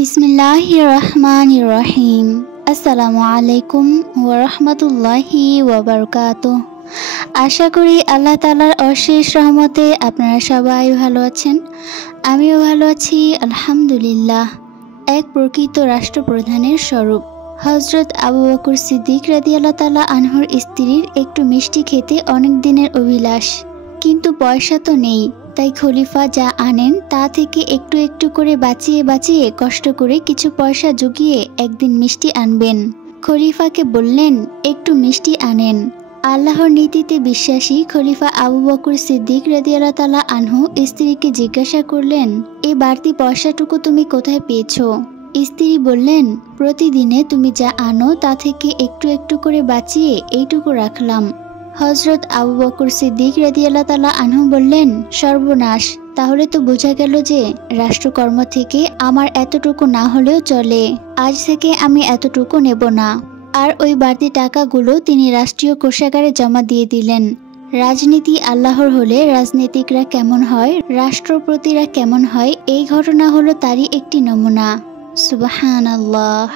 বিসমিল্লাহির রহমানির রহিম। আসসালামু আলাইকুম ওয়া রাহমাতুল্লাহি ওয়া বারাকাতুহু। আশা করি আল্লাহ তাআলার অশেষ রহমতে আপনারা সবাই ভালো আছেন। আমিও ভালো আছি আলহামদুলিল্লাহ। এক প্রকৃত রাষ্ট্রপ্রধানের স্বরূপ হযরত আবু বকর সিদ্দিক রাদিয়াল্লাহু তাআলা আনহুর স্ত্রীর একটু মিষ্টি খেতে অনেক দিনের অভিলাষ, কিন্তু পয়সা তো নেই। তাই খলিফা যা আনেন তা থেকে একটু একটু করে বাঁচিয়ে বাঁচিয়ে কষ্ট করে কিছু পয়সা জুগিয়ে একদিন মিষ্টি আনবেন। খলিফাকে বললেন, একটু মিষ্টি আনেন। আল্লাহর নীতিতে বিশ্বাসী খলিফা আবু বকর সিদ্দিক রাদিয়াল্লাহু তাআলা আনহু স্ত্রীকে জিজ্ঞাসা করলেন, এই বাড়তি পয়সাটুকু তুমি কোথায় পেয়েছো? স্ত্রী বললেন, প্রতিদিনে তুমি যা আনো তা থেকে একটু একটু করে বাঁচিয়ে এইটুকু রাখলাম। হযরত আবু বকর সিদ্দিক রাদিয়াল্লাহু তাআলা আনহু বললেন, সর্বনাশ, তাহলে তো বোঝা গেল যে রাষ্ট্রকর্ম থেকে আমার এতটুকু না হলেও চলে। আজ থেকে আমি এতটুকু নেব না। আর ওই বাড়তি টাকাগুলো তিনি রাষ্ট্রীয় কোষাগারে জমা দিয়ে দিলেন। রাজনীতি আল্লাহর হলে রাজনীতিকরা কেমন হয়, রাষ্ট্রপতিরা কেমন হয়, এই ঘটনা হলো তারই একটি নমুনা। সুবহানাল্লাহ।